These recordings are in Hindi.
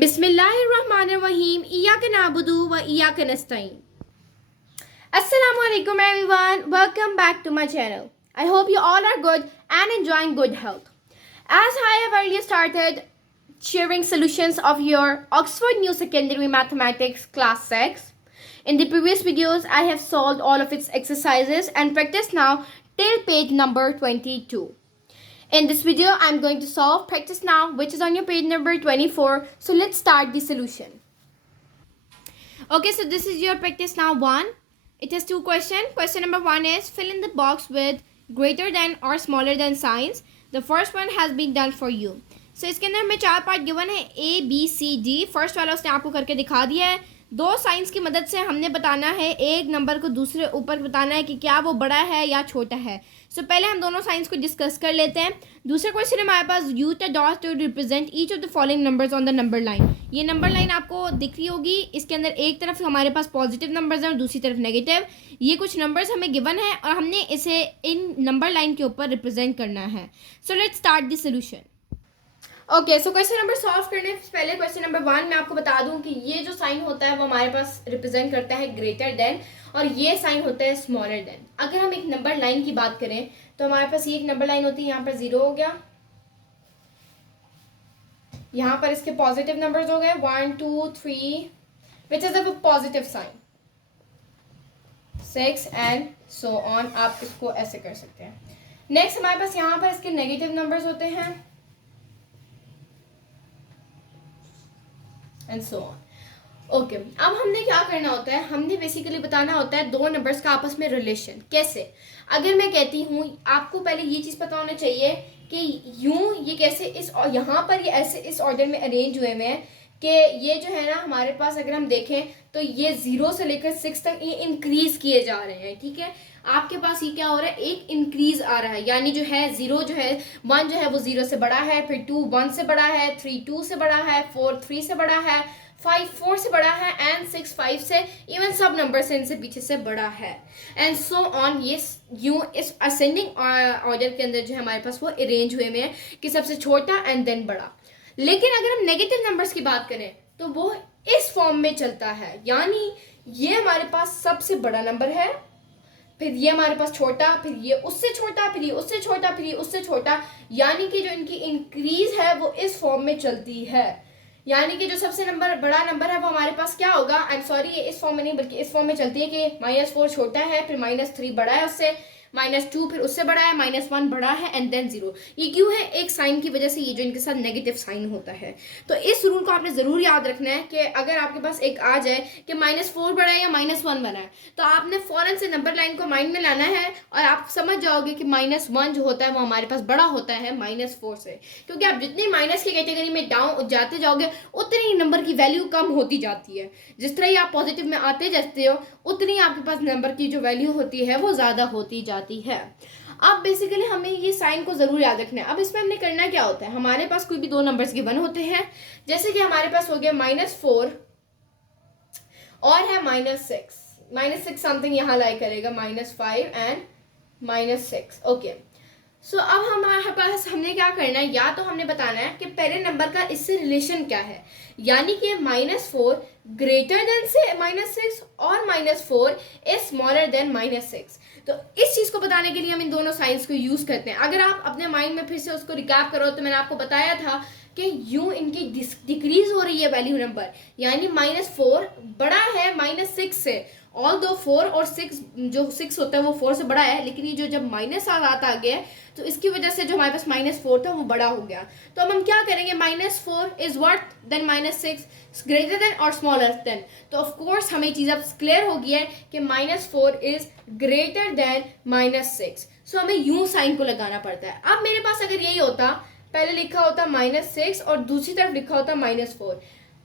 बिस्मिल्लाहिर्रहमानिर्रहीम इय्याका नअबुदु व इय्याका नस्तईन. Assalamu alaikum everyone. Welcome back to my channel. I hope you all are good and enjoying good health. As I have earlier started sharing solutions of your Oxford New Secondary Mathematics Class 6. In the previous videos, I have solved all of its exercises and practice now till page number 22. In this video, I'm going to solve practice now, which is on your page number 24. So let's start the solution. Okay, so this is your practice now 1. It has 2 questions. Question number 1 is fill in the box with greater than or smaller than signs. The first one has been done for you. So इसके अंदर हमें 4 पार्ट गिवन है A, B, C, D. First वाला उसने आपको करके दिखा दिया है. 2 साइंस की मदद से हमने बताना है एक नंबर को दूसरे ऊपर बताना है कि क्या वो बड़ा है या छोटा है. सो पहले हम दोनों साइंस को डिस्कस कर लेते हैं. दूसरा क्वेश्चन हमारे पास use the dots to represent each of the following numbers on the number line. ये नंबर लाइन आपको दिख रही होगी. इसके अंदर एक तरफ हमारे पास पॉजिटिव नंबर्स हैं और दूसरी तरफ नेगेटिव. ये कुछ नंबर्स हमें गिवन है और हमने इसे इन नंबर लाइन के ऊपर रिप्रेजेंट करना है. So let's start the solution. Okay, so question number solve करने से पहले क्वेश्चन नंबर 1 मैं आपको बता दूं कि ये जो साइन होता है वो हमारे पास रिप्रेजेंट करता है ग्रेटर देन और ये साइन होता है स्मॉलर देन. अगर हम एक नंबर लाइन की बात करें तो हमारे पास ये एक नंबर लाइन होती है. यहाँ पर 0 हो गया, यहाँ पर इसके पॉजिटिव नंबर्स हो गए 1 2 3 which is a positive sign 6 and so on. आप इसको ऐसे कर सकते हैं. नेक्स्ट हमारे पास यहाँ पर इसके नेगेटिव नंबर्स होते हैं एंड सो ऑन. ओके, अब हमने क्या करना होता है, हमने बेसिकली बताना होता है 2 नंबर्स का आपस में रिलेशन. कैसे? अगर मैं कहती हूँ, आपको पहले ये चीज़ पता होना चाहिए कि यूं ये कैसे इस और यहाँ पर ये ऐसे इस ऑर्डर में अरेंज हुए हैं कि ये जो है ना हमारे पास अगर हम देखें तो ये 0 से लेकर 6 तक ये इंक्रीज किए जा रहे हैं. ठीक है, आपके पास ये क्या हो रहा है, एक इंक्रीज आ रहा है. यानी जो है 0 जो है 1 जो है वो 0 से बड़ा है, फिर 2 1 से बड़ा है, 3 2 से बड़ा है, 4 3 से बड़ा है, 5 4 से बड़ा है एंड 6 5 से, इवन सब नंबर से इनसे पीछे से बड़ा है एंड सो ऑन. ये यूं इस असेंडिंग ऑर्डर के अंदर जो है हमारे पास वो अरेंज हुए में है कि सबसे छोटा एंड देन बड़ा. लेकिन अगर हम नेगेटिव नंबर्स की बात करें तो वो इस फॉर्म में चलता है. यानी ये हमारे पास सबसे बड़ा नंबर है, फिर ये हमारे पास छोटा, फिर ये उससे छोटा, फिर ये उससे छोटा, फिर ये उससे छोटा. यानी कि जो इनकी इंक्रीज है वो इस फॉर्म में चलती है. यानी कि जो सबसे बड़ा नंबर है वो हमारे पास क्या होगा, आई एम सॉरी, ये इस फॉर्म में नहीं बल्कि इस फॉर्म में चलती है कि -4 छोटा है, फिर -3 बड़ा है उससे, -2 फिर उससे बड़ा है, -1 बड़ा है एंड देन 0. ये क्यों है? एक साइन की वजह से ये जो इनके साथ नेगेटिव साइन होता है. तो इस रूल को आपने ज़रूर याद रखना है कि अगर आपके पास एक आ जाए कि -4 बड़ा है या -1 बना है तो आपने फ़ौरन से नंबर लाइन को माइंड में लाना है और आप समझ जाओगे कि -1 जो होता है वो हमारे पास बड़ा होता है -4 से. क्योंकि आप जितनी माइनस की कैटेगरी में डाउन जाते जाओगे उतनी ही नंबर की वैल्यू कम होती जाती है. जिस तरह ही आप पॉजिटिव में आते जाते हो उतनी आपके पास नंबर की जो वैल्यू होती है वो ज़्यादा होती जाती है. अब बेसिकली हमें ये साइन को ज़रूर याद रखना है. अब इसमें हमने करना क्या होता है, हमारे पास कोई भी 2 नंबर्स गिवन होते हैं. जैसे कि हमारे पास हो गया -4 और है -6 समथिंग यहाँ लाई करेगा -5 एंड -6. ओके, सो अब हमारे पास हमने क्या करना है, या तो हमने बताना है कि पहले नंबर का इससे रिलेशन क्या है. यानी कि -4 ग्रेटर देन से -6 और -4 इज स्मॉलर देन -6. तो इस चीज़ को बताने के लिए हम इन दोनों साइंस को यूज़ करते हैं. अगर आप अपने माइंड में फिर से उसको रिकैप करो तो मैंने आपको बताया था कि यूं इनकी डिक्रीज हो रही है वैल्यू नंबर. यानी -4 बड़ा है -6 से, ऑल दो 4 और 6 जो 6 होता है वो 4 से बड़ा है, लेकिन ये जो जब माइनस आ गया तो इसकी वजह से जो हमारे पास -4 था वो बड़ा हो गया. तो अब हम क्या करेंगे, -4 is what than -6 greater than और स्मॉलर देन. तो ऑफ कोर्स हमें चीज़ अब क्लियर हो गई है कि -4 इज ग्रेटर देन -6. सो हमें यूं साइन को लगाना पड़ता है. अब मेरे पास अगर यही होता, पहले लिखा होता -6 और दूसरी तरफ लिखा होता -4,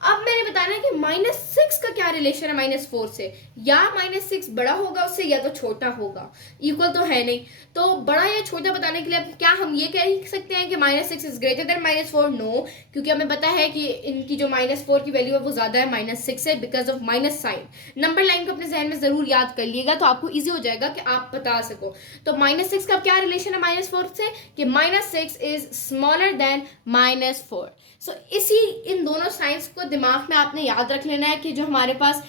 अब मैंने बताना है कि -6 का क्या रिलेशन है -4 से, या -6 बड़ा होगा उससे या तो छोटा होगा, इक्वल तो है नहीं। तो बड़ा या छोटा बताने के लिए अब क्या हम ये कह सकते हैं कि -6 इज ग्रेटर देन -4? नो, क्योंकि हमें पता है कि इनकी जो -4 की वैल्यू है वो ज्यादा है -6 से, because of minus sign. Number line को अपने जहन में जरूर याद कर लिएगा तो आपको ईजी हो जाएगा कि आप बता सको। तो -6 का क्या रिलेशन है -4 से, कि -6 इज स्मॉलर देन -4। सो इसी इन दोनों साइंस को दिमाग में आपने याद रख लेना है कि जो हमारे पास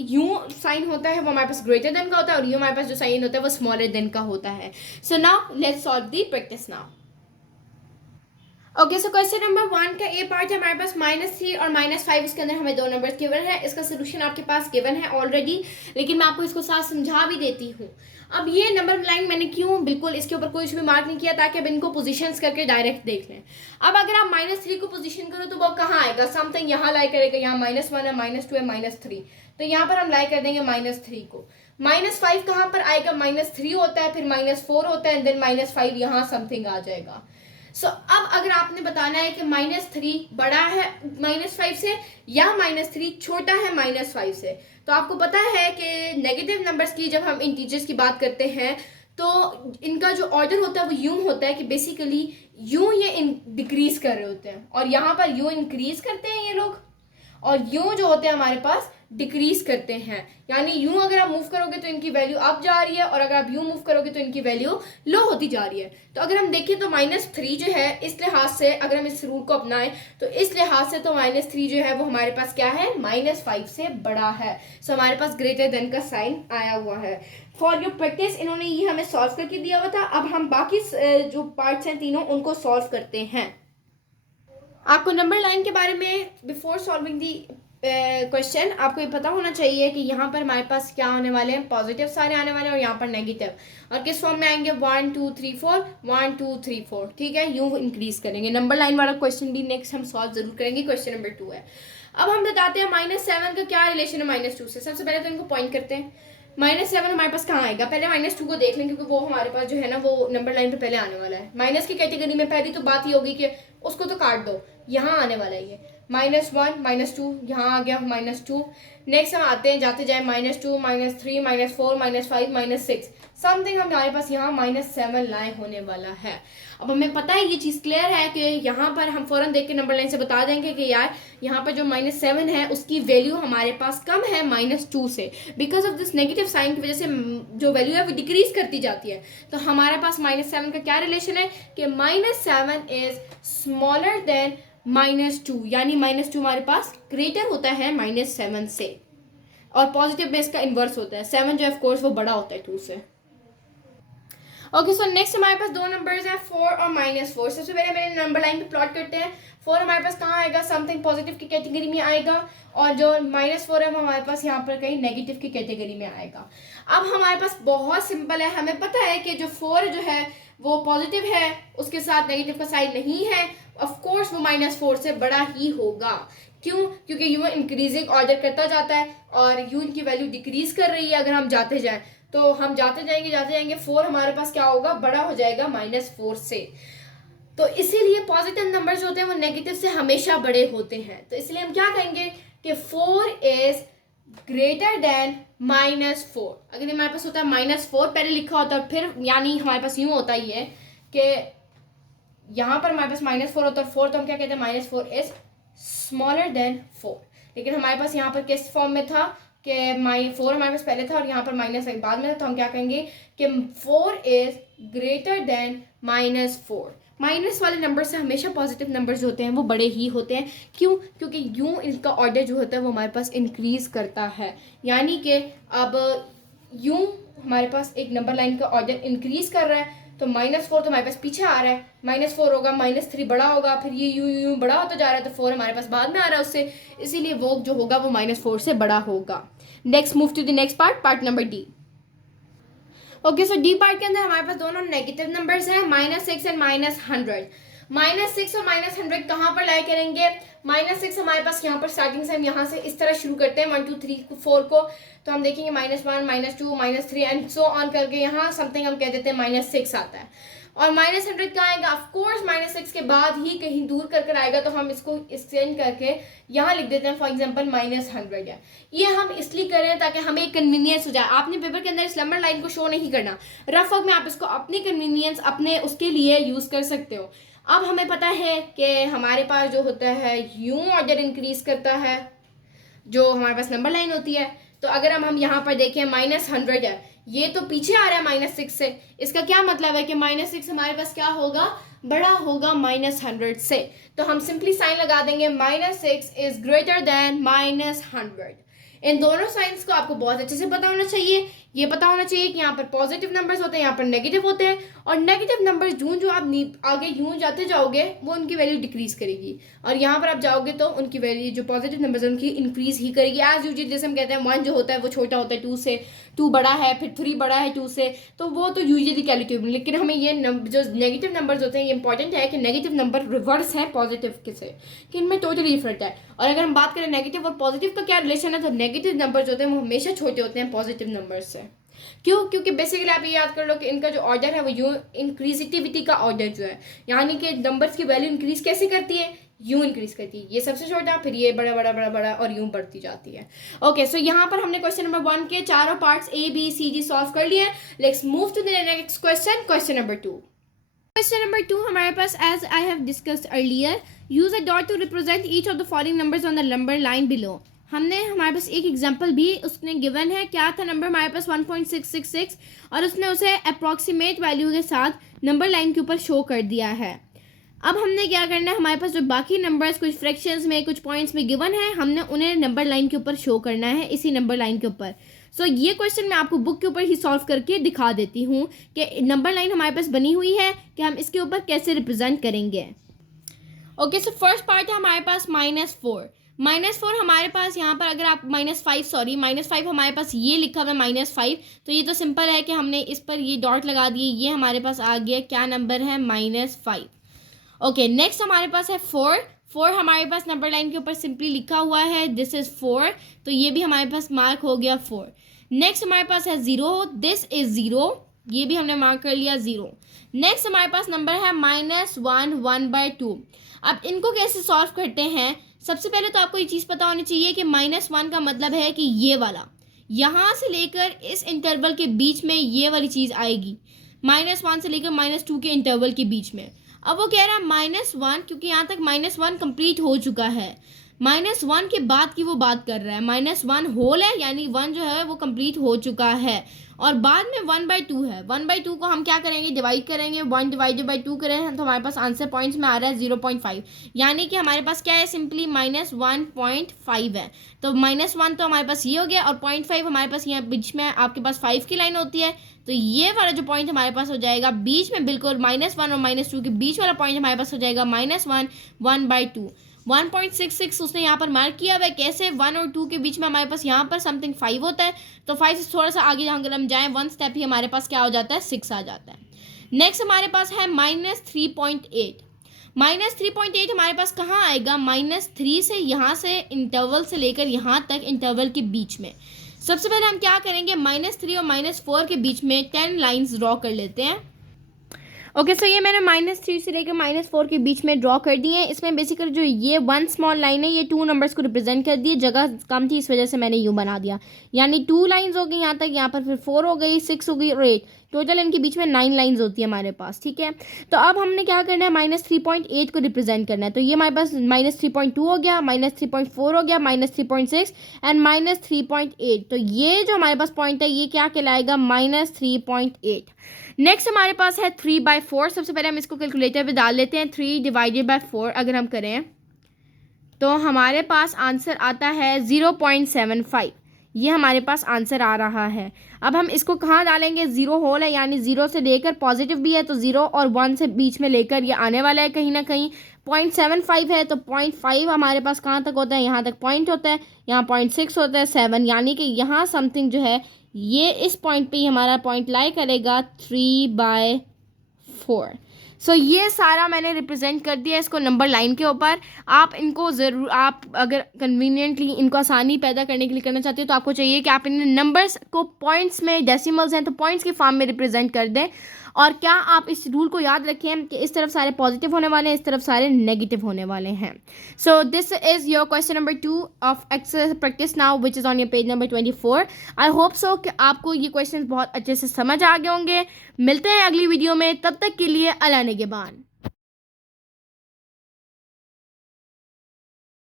यू साइन होता है वो हमारे पास ग्रेटर देन का होता है, और यू हमारे पास जो साइन होता है वो स्मॉलर देन का होता है। So now let's solve the practice now. Okay, so question number 1 का ए पार्ट है हमारे पास -3 और -5, उसके अंदर हमें दो नंबर्स गिवन है। इसका सोल्यूशन आपके पास गिवन है ऑलरेडी, लेकिन मैं आपको इसको साथ समझा भी देती हूँ। अब ये नंबर लाइन मैंने क्यों बिल्कुल इसके ऊपर कोई भी मार्क नहीं किया, ताकि अब इनको पोजीशंस करके डायरेक्ट देख लें। अब अगर आप -3 को पोजीशन करो तो वो कहाँ आएगा, समथिंग यहाँ लाई करेगा, यहाँ -1 है, -2 है, -3, तो यहाँ पर हम लाई कर देंगे -3 को। -5 कहाँ पर आएगा, -3 होता है, फिर -4 होता है, देन -5 यहाँ समथिंग आ जाएगा। सो अब अगर आपने बताना है कि -3 बड़ा है -5 से या -3 छोटा है -5 से, तो आपको पता है कि नेगेटिव नंबर्स की जब हम इंटीजर्स की बात करते हैं तो इनका जो ऑर्डर होता है वो यूं होता है कि बेसिकली यूं ये डिक्रीज कर रहे होते हैं, और यहाँ पर यूं इंक्रीज करते हैं ये लोग, और यूं जो होते हैं हमारे पास डिक्रीज करते हैं। यानी यूं अगर आप मूव करोगे तो इनकी वैल्यू अप जा रही है, और अगर आप यूं मूव करोगे तो इनकी वैल्यू लो होती जा रही है। तो अगर हम देखें तो -3 जो है, इस लिहाज से अगर हम इस रूल को अपनाएं तो इस लिहाज से तो -3 जो है वो हमारे पास क्या है, -5 से बड़ा है। सो हमारे पास ग्रेटर देन का साइन आया हुआ है। फॉर योर प्रैक्टिस इन्होंने ये हमें सॉल्व करके दिया हुआ था। अब हम बाकी जो पार्ट्स हैं तीनों उनको सॉल्व करते हैं। आपको नंबर लाइन के बारे में बिफोर सॉल्विंग दी क्वेश्चन आपको ये पता होना चाहिए कि यहाँ पर हमारे पास क्या आने वाले हैं, पॉजिटिव सारे आने वाले हैं, और यहाँ पर नेगेटिव, और किस फॉर्म में आएंगे, 1 2 3 4 1 2 3 4, ठीक है, यूं इंक्रीज करेंगे। नंबर लाइन वाला क्वेश्चन भी नेक्स्ट हम सॉल्व जरूर करेंगे, क्वेश्चन नंबर 2 है। अब हम बताते हैं -7 का क्या रिलेशन है -2 से। सबसे पहले तो इनको पॉइंट करते हैं। -7 हमारे पास कहाँ आएगा, पहले -2 को देख लें, क्योंकि वो हमारे पास जो है ना वो नंबर लाइन पे पहले आने वाला है। माइनस की कैटेगरी में पहली तो बात ही होगी कि उसको तो काट दो, यहाँ आने वाला है ये -1 -2, यहाँ आ गया -2। नेक्स्ट हम आते हैं जाते जाए -2 -3 -4 -5 -6, समथिंग हमारे पास यहाँ -7 लाए होने वाला है। अब हमें पता है ये चीज़ क्लियर है कि यहाँ पर हम फौरन देख के नंबर लाइन से बता देंगे कि यार यहाँ पर जो -7 है उसकी वैल्यू हमारे पास कम है -2 से, because of this negative sign की वजह से जो वैल्यू है वो डिक्रीज करती जाती है। तो हमारे पास -7 का क्या रिलेशन है कि -7 इज स्मॉलर देन -2, यानी -2 हमारे पास ग्रेटर होता है -7 से, और पॉजिटिव बेस का इन्वर्स होता है। 7 जो है ऑफ कोर्स वो बड़ा होता है 2 से। ओके, सो नेक्स्ट हमारे पास दो नंबर्स हैं 4 और -4। सबसे पहले मैंने नंबर लाइन पे प्लॉट करते हैं। 4 हमारे पास कहाँ आएगा, समथिंग पॉजिटिव की कैटेगरी में आएगा, और जो -4 है वो हमारे पास यहाँ पर कहीं नेगेटिव की कैटेगरी में आएगा। अब हमारे पास बहुत सिंपल है, हमें पता है कि जो 4 जो है वो पॉजिटिव है, उसके साथ नेगेटिव का साइन नहीं है, ऑफ कोर्स वो -4 से बड़ा ही होगा। क्यों, क्योंकि यू इंक्रीजिंग ऑर्डर करता जाता है और यू की वैल्यू डिक्रीज कर रही है। अगर हम जाते जाएं तो हम जाते जाएंगे 4 हमारे पास क्या होगा, बड़ा हो जाएगा -4 से। तो इसीलिए पॉजिटिव नंबर्स होते हैं वो नेगेटिव से हमेशा बड़े होते हैं। तो इसलिए हम क्या कहेंगे कि 4 इज ग्रेटर देन -4। अगर हमारे पास होता है -4 पहले लिखा होता है, फिर यानी हमारे पास यूं होता ही है कि यहाँ पर हमारे पास -4 होता है, 4 तो हम क्या कहते हैं, -4 इज स्मॉलर देन 4। लेकिन हमारे पास यहाँ पर किस फॉर्म में था कि -4 हमारे पास पहले था और यहाँ पर -1 बाद में था, तो हम क्या कहेंगे कि 4 इज ग्रेटर देन -4। माइनस वाले नंबर से हमेशा पॉजिटिव नंबर्स होते हैं वो बड़े ही होते हैं। क्यों, क्योंकि यूं इनका ऑर्डर जो होता है वो हमारे पास इंक्रीज करता है। यानी कि अब यूं हमारे पास एक नंबर लाइन का ऑर्डर इंक्रीज कर रहा है, तो -4 तो हमारे पास पीछे आ रहा है, -4 होगा, -3 बड़ा होगा, फिर ये यूं बड़ा होता जा रहा है, तो 4 हमारे पास बाद में आ रहा है उससे, इसीलिए वो जो होगा वो -4 से बड़ा होगा। Next move to the next part number D. Okay, so D part के अंदर हमारे पास दोनों नेगेटिव नंबर्स हैं, -6 एंड -100। -6 और -100 कहाँ पर लाया करेंगे, -6 हमारे पास यहाँ पर स्टार्टिंग से हम यहाँ से इस तरह शुरू करते हैं 1 2 3 4 को, तो हम देखेंगे -1 -2 -3 एंड सो ऑन करके यहाँ समथिंग हम कह देते हैं -6 आता है। और -100 कहाँ आएगा, ऑफकोर्स -6 के बाद ही कहीं दूर कर आएगा, तो हम इसको एक्सचेंज करके यहाँ लिख देते हैं फॉर एग्जांपल -100 है। ये हम इसलिए कर रहे हैं ताकि हमें कन्वीनियंस हो जाए। आपने पेपर के अंदर इस नंबर लाइन को शो नहीं करना, रफ वर्क में आप इसको अपनी कन्वीनियंस अपने उसके लिए यूज़ कर सकते हो। अब हमें पता है कि हमारे पास जो होता है यूं ऑर्डर इंक्रीज करता है जो हमारे पास नंबर लाइन होती है। तो अगर हम यहाँ पर देखें -100 है, ये तो पीछे आ रहा है -6 से, इसका क्या मतलब है कि -6 हमारे पास क्या होगा, बड़ा होगा -100 से। तो हम सिंपली साइन लगा देंगे -6 इज ग्रेटर देन -100। इन दोनों साइंस को आपको बहुत अच्छे से पता होना चाहिए। ये पता होना चाहिए कि यहाँ पर पॉजिटिव नंबर्स होते हैं, यहाँ पर नेगेटिव होते हैं, और नेगेटिव नंबर जो आप आगे यूं जाते जाओगे वो उनकी वैल्यू डिक्रीज करेगी, और यहाँ पर आप जाओगे तो उनकी वैल्यू जो पॉजिटिव नंबर्स है उनकी इंक्रीज ही करेगी। एज यूजुअल जैसे हम कहते हैं 1 जो होता है वो छोटा होता है 2 से, 2 बड़ा है, फिर 3 बड़ा है 2 से, तो वो तो यूजुअली कैलकुलेट। लेकिन हमें ये जो नेगेटिव नंबर्स होते हैं ये इंपॉर्टेंट है कि नेगेटिव नंबर रिवर्स है पॉजिटिव के से, कि इनमें टोटली डिफरेंट है। और अगर हम बात करें नेगेटिव और पॉजिटिव का क्या रिलेशन है, तो नेगेटिव नंबर जो होते हैं वो हमेशा छोटे होते हैं पॉजिटिव नंबर से। क्यों? क्योंकि बेसिकली आप ये याद कर लो कि इनका जो ऑर्डर है वो यूं इंक्रीजिटिविटी का ऑर्डर जो है, यानी कि नंबर्स की वैल्यू इंक्रीज कैसे करती है, यूं इंक्रीज करती है। ये सबसे छोटा, फिर ये बड़ा बड़ा बड़ा बड़ा और यूं बढ़ती जाती है। ओके, सो यहाँ पर हमने क्वेश्चन नंबर 1 के चारों parts A B C D solve कर लिए। Let's move to the next question, question number 2। Question number 2 हमारे पास, as I have discussed earlier, use a dot to represent each of the following numbers on the number line below। हमने हमारे पास एक एग्जांपल भी उसने गिवन है, क्या था नंबर हमारे पास 1.666, और उसने उसे अप्रॉक्सीमेट वैल्यू के साथ नंबर लाइन के ऊपर शो कर दिया है। अब हमने क्या करना है, हमारे पास जो बाकी नंबर्स कुछ फ्रैक्शंस में कुछ पॉइंट्स में गिवन है, हमने उन्हें नंबर लाइन के ऊपर शो करना है, इसी नंबर लाइन के ऊपर। सो ये क्वेश्चन मैं आपको बुक के ऊपर ही सॉल्व करके दिखा देती हूँ कि नंबर लाइन हमारे पास बनी हुई है कि हम इसके ऊपर कैसे रिप्रेजेंट करेंगे। ओके, सो फर्स्ट पार्ट है हमारे पास -4। -4 हमारे पास यहाँ पर अगर आप -5 हमारे पास ये लिखा हुआ है -5, तो ये तो सिंपल है कि हमने इस पर ये डॉट लगा दिए, ये हमारे पास आ गया क्या नंबर है, -5। ओके, नेक्स्ट हमारे पास है 4 हमारे पास नंबर लाइन के ऊपर सिंपली लिखा हुआ है दिस इज 4, तो ये भी हमारे पास मार्क हो गया 4। नेक्स्ट हमारे पास है 0, दिस इज 0, ये भी हमने मार्क कर लिया 0। नेक्स्ट हमारे पास नंबर है -1/2। अब इनको कैसे सॉल्व करते हैं, सबसे पहले तो आपको ये चीज़ पता होनी चाहिए कि -1 का मतलब है कि ये वाला, यहाँ से लेकर इस इंटरवल के बीच में ये वाली चीज़ आएगी, -1 से लेकर -2 के इंटरवल के बीच में। अब वो कह रहा है -1, क्योंकि यहाँ तक -1 कंप्लीट हो चुका है, -1 के बाद की वो बात कर रहा है, -1 होल है, यानी 1 जो है वो कंप्लीट हो चुका है, और बाद में 1/2 है। 1/2 को हम क्या करेंगे, डिवाइड करेंगे, 1 डिवाइडेड बाई 2 करें तो हमारे पास आंसर पॉइंट्स में आ रहा है 0.5, यानी कि हमारे पास क्या है, सिंपली -1.5 है। तो -1 तो हमारे पास ये हो गया, और 0.5 हमारे पास यहाँ बीच में आपके पास 5 की लाइन होती है, तो ये वाला जो पॉइंट हमारे पास हो जाएगा बीच में, बिल्कुल -1 और -2 के बीच वाला पॉइंट हमारे पास हो जाएगा -1/2। 1.66 उसने यहाँ पर मार्क किया हुआ है, कैसे, 1 और 2 के बीच में हमारे पास यहाँ पर समथिंग 5 होता है, तो 5 से थोड़ा सा आगे अगर हम जाएँ 1 स्टेप ही हमारे पास क्या हो जाता है, 6 आ जाता है। नेक्स्ट हमारे पास है -3.8। -3.8 हमारे पास कहाँ आएगा, -3 से यहाँ से इंटरवल से लेकर यहाँ तक इंटरवल के बीच में। सबसे पहले हम क्या करेंगे, -3 और -4 के बीच में 10 लाइन्स ड्रॉ कर लेते हैं। ओके, सो ये मैंने -3 से लेकर -4 के बीच में ड्रॉ कर दिए हैं। इसमें बेसिकली जो ये 1 स्मॉल लाइन है ये 2 नंबर्स को रिप्रेजेंट कर दिए, जगह कम थी इस वजह से मैंने यूँ बना दिया, यानी 2 लाइंस हो गई यहाँ तक, यहाँ पर फिर 4 हो गई, 6 हो गई और 8, टोटल इनके बीच में 9 लाइंस होती है हमारे पास, ठीक है। तो अब हमने क्या करना है, -3.8 को रिप्रेजेंट करना है, तो ये हमारे पास -3.2 हो गया, -3.4 हो गया, -3.6 एंड -3.8, तो ये जो हमारे पास पॉइंट है ये क्या कहलाएगा, -3.8। नेक्स्ट हमारे पास है 3/4। सबसे पहले हम इसको कैलकुलेटर पे डाल लेते हैं, 3 डिवाइडेड बाई 4 अगर हम करें तो हमारे पास आंसर आता है 0.75, ये हमारे पास आंसर आ रहा है। अब हम इसको कहाँ डालेंगे, 0 होल है, यानी 0 से लेकर पॉजिटिव भी है तो 0 और 1 से बीच में लेकर ये आने वाला है कहीं ना कहीं। 0.75 है तो 0.5 हमारे पास कहाँ तक होता है, यहाँ तक पॉइंट होता है, यहाँ 0.6 होता है, 7, यानी कि यहाँ समथिंग जो है ये इस पॉइंट पे ही हमारा पॉइंट लाई करेगा 3/4। सो ये सारा मैंने रिप्रेजेंट कर दिया इसको नंबर लाइन के ऊपर। आप इनको ज़रूर, आप अगर कन्वीनियंटली इनको आसानी पैदा करने के लिए करना चाहते हो तो आपको चाहिए कि आप इन नंबर्स को पॉइंट्स में, डेसिमल्स हैं तो पॉइंट्स के फॉर्म में रिप्रेजेंट कर दें। और क्या आप इस रूल को याद रखें कि इस तरफ सारे पॉजिटिव होने वाले हैं, इस तरफ सारे नेगेटिव होने वाले हैं। So this is your question number 2 of exercise practice now which is on your page number 24। I hope so कि आपको ये क्वेश्चन बहुत अच्छे से समझ आ गए होंगे। मिलते हैं अगली वीडियो में, तब तक के लिए अल्लाह निगहबान।